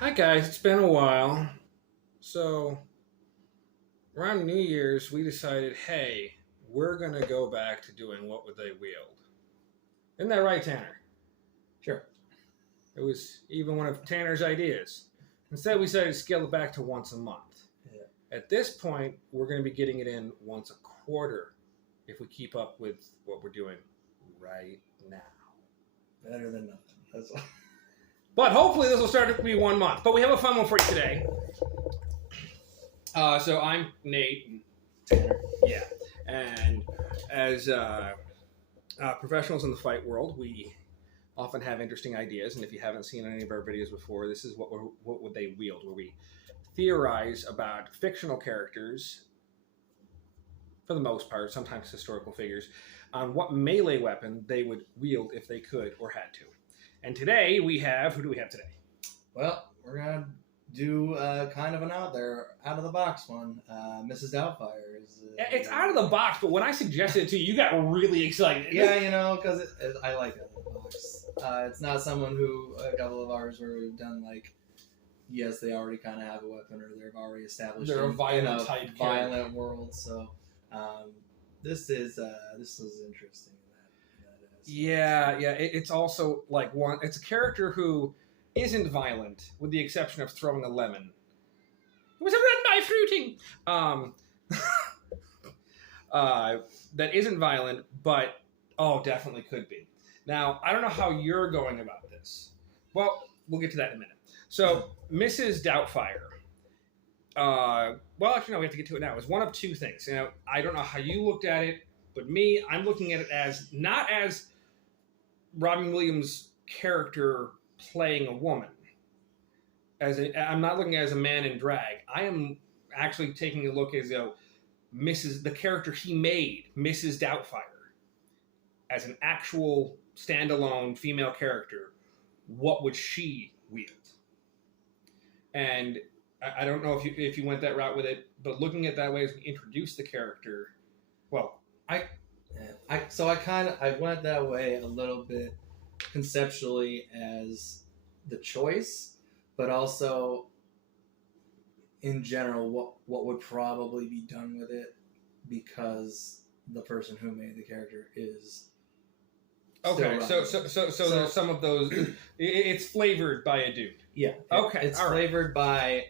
Hi guys, it's been a while. So, around New Year's, we decided, hey, we're gonna go back to doing What Would They Wield? Isn't that right, Tanner? Sure. It was even one of Tanner's ideas. Instead, we decided to scale it back to once a month. Yeah. At this point, we're going to be getting it in once a quarter if we keep up with what we're doing right now. Better than nothing. That's all. But hopefully, this will start to be 1 month. But we have a fun one for you today. So I'm Nate. Tanner. Yeah, and as professionals in the fight world, we often have interesting ideas. And if you haven't seen any of our videos before, this is what would they wield, where we theorize about fictional characters, for the most part, sometimes historical figures, on what melee weapon they would wield if they could or had to. And today we have, who do we have today? Well, we're gonna do kind of an out of the box one. Mrs. Doubtfire is. It's out of the box, but when I suggested it to you, you got really excited. Yeah, because I like out of the box. It's not someone who a couple of ours where we've done like. Yes, they already kind of have a weapon, or they've already established. They're a violent type violent character. World. So, this is interesting. Yeah. It's also like one. It's a character who isn't violent, with the exception of throwing a lemon. It was a run by fruiting. That isn't violent, but definitely could be. Now, I don't know how you're going about this. Well, we'll get to that in a minute. So, Mrs. Doubtfire. Actually, no, we have to get to it now. It was one of two things. I don't know how you looked at it, but me, I'm looking at it as not as Robin Williams' character playing a woman. I'm not looking at it as a man in drag. I am actually taking a look as the character he made, Mrs. Doubtfire, as an actual standalone female character. What would she wield? And I don't know if you went that route with it, but looking at it that way as we introduce the character, I went that way a little bit conceptually as the choice, but also in general what would probably be done with it, because the person who made the character is okay. So there's some of those. It's flavored by a dude. Yeah. Okay. It's flavored by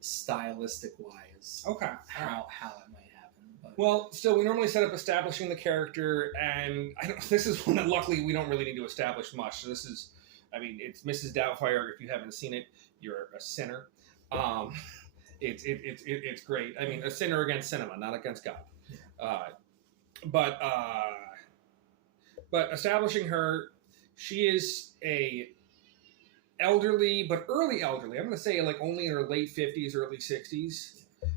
stylistic wise. Okay. How it might happen. But. Well, still, we normally set up establishing the character, and this is one that luckily we don't really need to establish much. So this is, it's Mrs. Doubtfire. If you haven't seen it, you're a sinner. It's great. A sinner against cinema, not against God. Yeah. But establishing her, she is a elderly, but early elderly. I'm going to say like only in her late 50s, early 60s.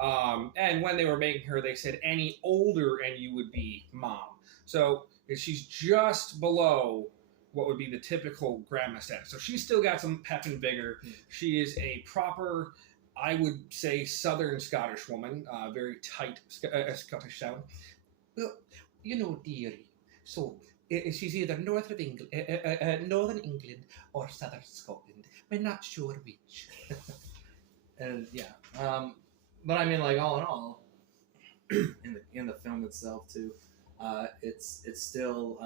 And when they were making her, they said any older and you would be mom. So she's just below what would be the typical grandma status. So she's still got some pep and vigor. She is a proper, I would say, Southern Scottish woman, very tight Scottish sound. Well, dearie. So she's either Northern England or Southern Scotland. We're not sure which. And yeah, but all in all, in the film itself too, it's still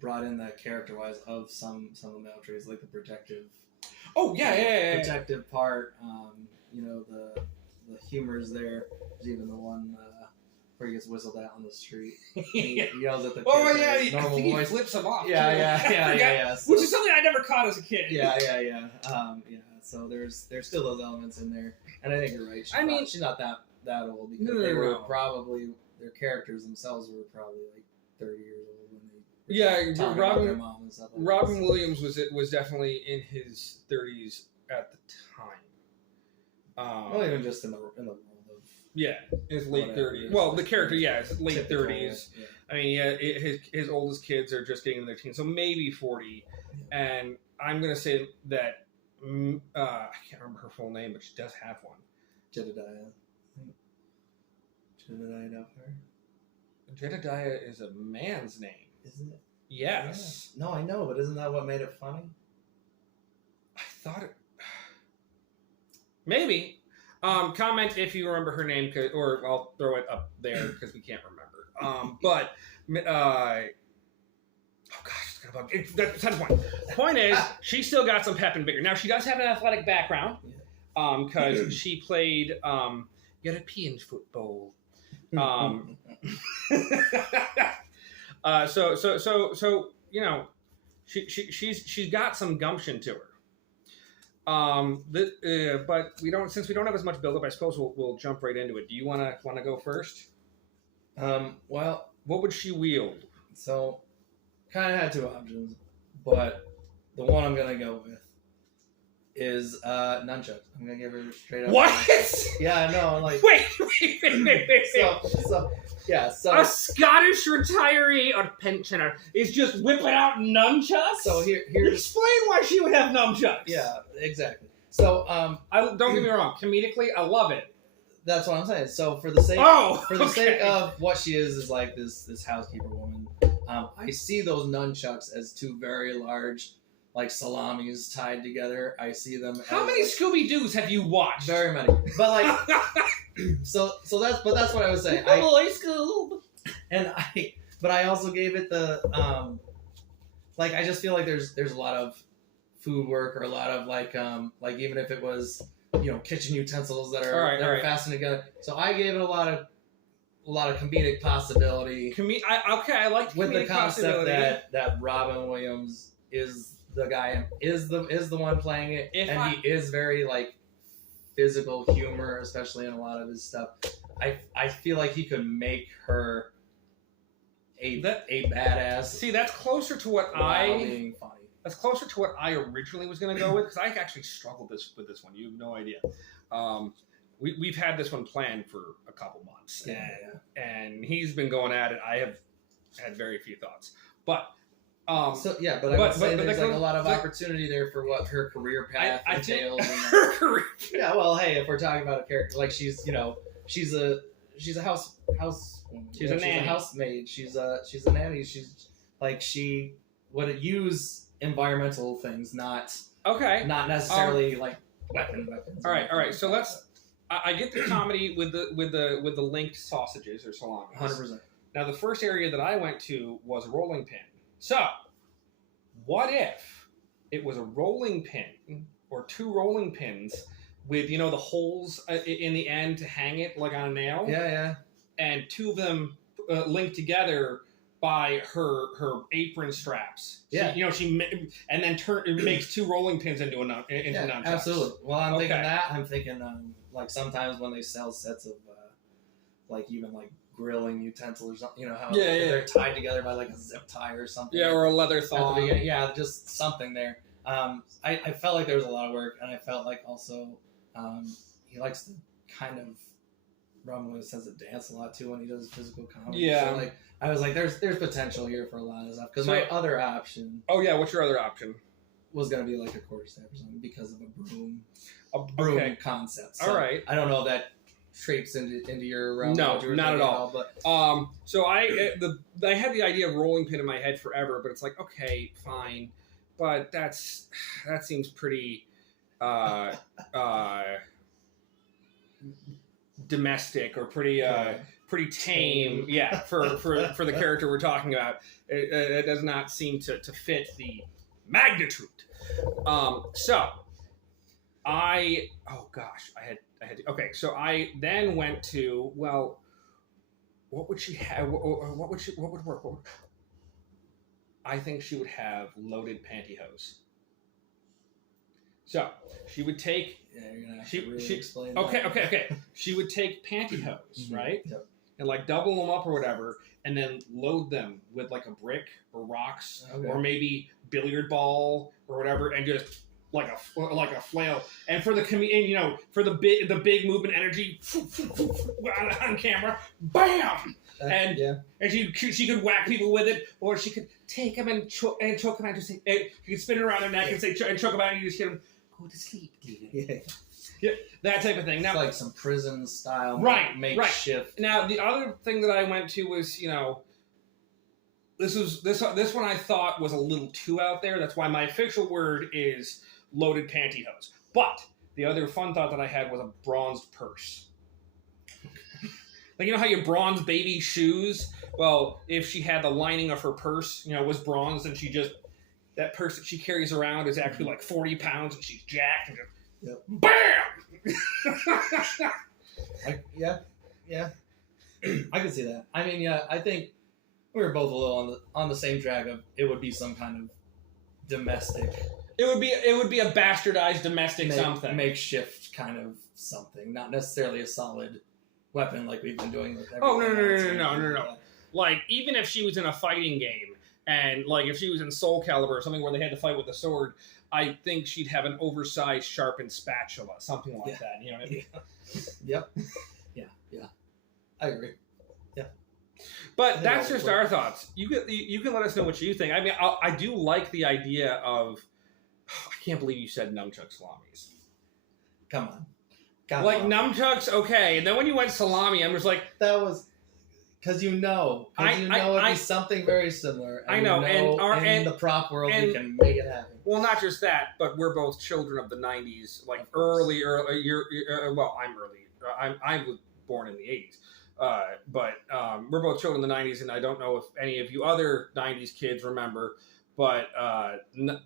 brought in the character wise of some of the male traits, like the protective. Oh yeah. Protective part. The humor's there. There's even the one. Where he gets whistled at on the street. He yells at the kid. I think he flips him off. Yeah. Which is something I never caught as a kid. Yeah. So there's still those elements in there, and I think you're right. She's not that old, because they were probably, their characters themselves were probably like 30 years old when they talking their mom and stuff like Robin Williams was definitely in his 30s at the time. Well, even just in the world of. Yeah, his late 30s. Well, the character, his late typical, 30s. Yeah. His oldest kids are just getting in their teens, so maybe 40. Yeah. And I'm going to say that, I can't remember her full name, but she does have one. Jedediah Doubtfire? Jedediah is a man's name. Isn't it? Yes. Yeah. No, I know, but isn't that what made it funny? thought it... Maybe. Comment if you remember her name, or I'll throw it up there because we can't remember. Oh gosh, that's the point. The point is, she still got some pep and vigor. Now she does have an athletic background, because she played European football. So you know, she's got some gumption to her. But since we don't have as much build up, I suppose we'll jump right into it. Do you wanna go first? Well, what would she wield? So, kind of had two options, but the one I'm gonna go with is nunchucks. I'm gonna give her straight up. What? Yeah, no, like wait. So a Scottish retiree or pensioner is just whipping out nunchucks. So here's explain why she would have nunchucks. Yeah, exactly. So don't get me wrong. Comedically, I love it. That's what I'm saying. So for the sake sake of what she is like this housekeeper woman, I see those nunchucks as two very large, like salamis tied together. I see them. How many Scooby Doos have you watched? Very many. But like, so that's what I was saying. Boy Scoob. But I also gave it the like I just feel like there's a lot of food work or a lot of like even if it was kitchen utensils that are fastened together. So I gave it a lot of comedic possibility. I like with the concept that Robin Williams is the guy, is the one playing it, he is very like physical humor, especially in a lot of his stuff. I feel like he could make her a badass. See, that's closer to what being funny. That's closer to what I originally was going to go with, because I actually struggled with this one. You have no idea. We've had this one planned for a couple months, and he's been going at it. I have had very few thoughts, but I would say there's like a lot of opportunity there for what her career path entails. Her career. Yeah, well, hey, if we're talking about a character like she's a house she's a nanny. A housemaid. She's a nanny. She's like she would use environmental things, not necessarily like weapons. All right. So I get the comedy with the linked sausages or salamis. 100%. Now the first area that I went to was a rolling pin. So, what if it was a rolling pin or two rolling pins with the holes in the end to hang it like on a nail? Yeah. And two of them linked together by her apron straps. Yeah. She and then makes two rolling pins into nunchucks. Absolutely. Well, I'm thinking that. I'm thinking like sometimes when they sell sets of like even like grilling utensils or something, how they're tied together by like a zip tie or something. Yeah, or a leather thong. Yeah, just something there. I felt like there was a lot of work, and I felt like also he likes to kind of Robin Williams tends to dance a lot too when he does physical comedy. Yeah. So like I was like, there's potential here for a lot of stuff. Because my other option. Oh yeah, what's your other option? Was gonna be like a quarterstaff or something because of a broom concept. So all right. I don't know if that traipses into your realm. No, not at all. But so I had the idea of rolling pin in my head forever, but it's like, okay, fine, but that seems pretty domestic or pretty tame. Yeah, for the character we're talking about, it does not seem to fit the magnitude. So I had to, okay. So I then went to, well, what would she have? What would work? I think she would have loaded pantyhose. So she would take. Yeah, you're gonna have to really explain that. Okay. She would take pantyhose, right? Yep. And like double them up or whatever, and then load them with like a brick or rocks or maybe billiard ball or whatever, and just like a flail. And for the for the big movement energy on camera, bam. And she could whack people with it, or she could take them and choke them out. She could spin it around their neck and say and choke them out, and you just hit them. Go to sleep, yeah, that type of thing. Now, it's like some prison style, Right. makeshift. Now, the other thing that I went to was, this one I thought was a little too out there. That's why my official word is loaded pantyhose. But the other fun thought that I had was a bronzed purse. Like, you know how you bronze baby shoes? Well, if she had the lining of her purse, was bronzed, and that purse that she carries around is actually like 40 pounds, and she's jacked, and just, BAM! Yeah. I can see that. I mean, yeah, I think we were both a little on the same track of it would be some kind of domestic. It would be a bastardized domestic something. Makeshift kind of something, not necessarily a solid weapon like we've been doing with everything. Oh, no. Like, even if she was in a fighting game, and like if she was in Soul Calibur or something where they had to fight with a sword, I think she'd have an oversized sharpened spatula, something like that. You know what I mean? Yep. Yeah. I agree. Yeah. But that's just our thoughts. You can let us know what you think. I mean, I do like the idea of. I can't believe you said nunchuck salamis. Come on. Nunchucks, okay. And then when you went salami, I'm just like... That was... Because it'd be something very similar. And I know. In the prop world, we can make it happen. Well, not just that, but we're both children of the 90s. Like, early... well, I'm early. I was born in the 80s. But we're both children of the 90s, and I don't know if any of you other 90s kids remember, but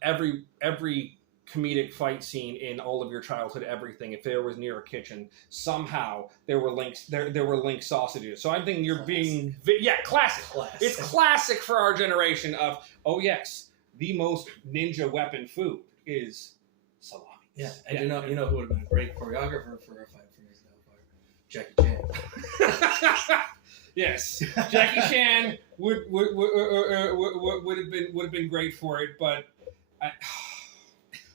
every comedic fight scene in all of your childhood, everything, if there was near a kitchen, somehow there were Link sausages. So I'm thinking you're being classic. It's classic for our generation of, oh yes, the most ninja weapon food is salami. Yeah, and you know who would have been a great choreographer for a fight from his Jackie Chan. Yes, Jackie Chan would have been great for it, but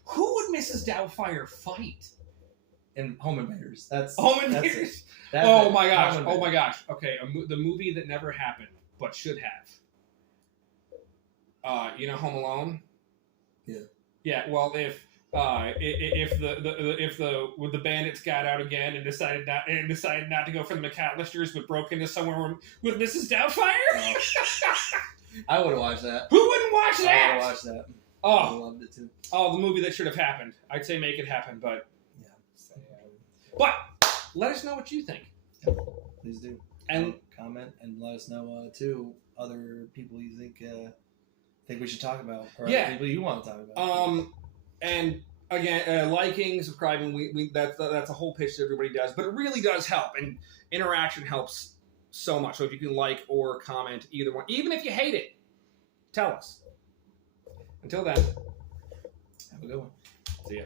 who would Mrs. Doubtfire fight? In Home Invaders. That's Home Invaders. Oh my gosh. Okay, the movie that never happened but should have. Home Alone. Yeah. Yeah. Well, if the bandits got out again and decided not to go for the McAllisters but broke into somewhere with Mrs. Doubtfire. I would have watched that. Who wouldn't watch that? I would have watched that. Oh, I loved it too. Oh, the movie that should have happened. I'd say make it happen, but yeah. But let us know what you think. Please do. And comment and let us know too other people you think we should talk about, or other people you want to talk about. And again, liking, subscribing, we that's a whole pitch that everybody does, but it really does help, and interaction helps so much. So if you can like or comment either one, even if you hate it, tell us. Until then, have a good one. See ya.